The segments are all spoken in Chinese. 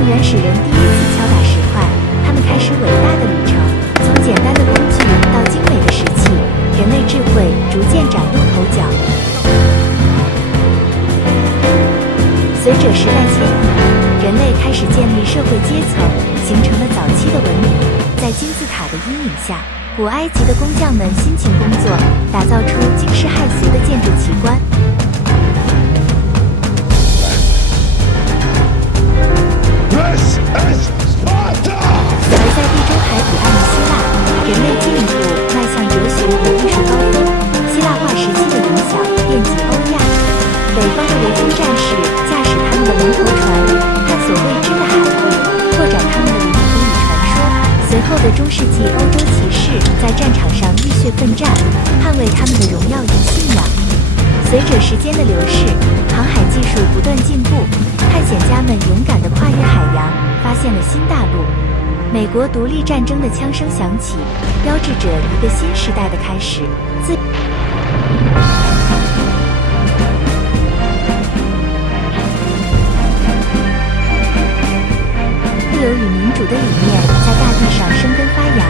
当原始人第一次敲打石块，他们开始伟大的旅程。从简单的工具到精美的石器，人类智慧逐渐崭露头角。随着时代迁移，人类开始建立社会阶层，形成了早期的文明。在金字塔的阴影下，古埃及的工匠们辛勤工作，打造出惊世骇俗的建筑奇观。而在地中海彼岸的希腊，人类进一步迈向哲学与艺术高峰。希腊化时期的影响遍及欧亚，北方的维京战士驾驶他们的龙头船，探索未知的海域，拓展他们的领土与传说。随后的中世纪，欧洲骑士在战场上浴血奋战，捍卫他们的荣耀与信仰。随着时间的流逝，航海技术不断进步，探险家们勇敢地跨越海洋，发现了新大陆。美国独立战争的枪声响起，标志着一个新时代的开始。自由与民主的理念在大地上生根发芽。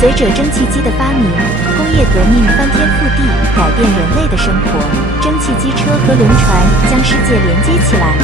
随着蒸汽机的发明，工业革命翻天覆地，改变人类的生活。蒸汽机车和轮船将世界连接起来。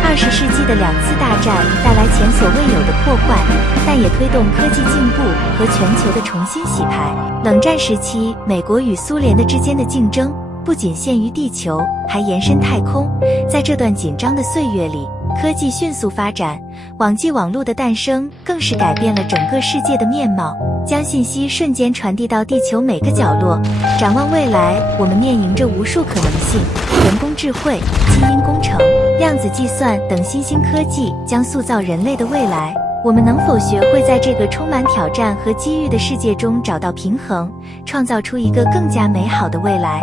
20世纪的2次大战带来前所未有的破坏，但也推动科技进步和全球的重新洗牌。冷战时期，美国与苏联的之间的竞争不仅限于地球，还延伸太空。在这段紧张的岁月里，科技迅速发展，网际网络的诞生更是改变了整个世界的面貌，将信息瞬间传递到地球每个角落。展望未来，我们面临着无数可能性，人工智慧、基因工程、量子计算等新兴科技将塑造人类的未来。我们能否学会在这个充满挑战和机遇的世界中找到平衡，创造出一个更加美好的未来？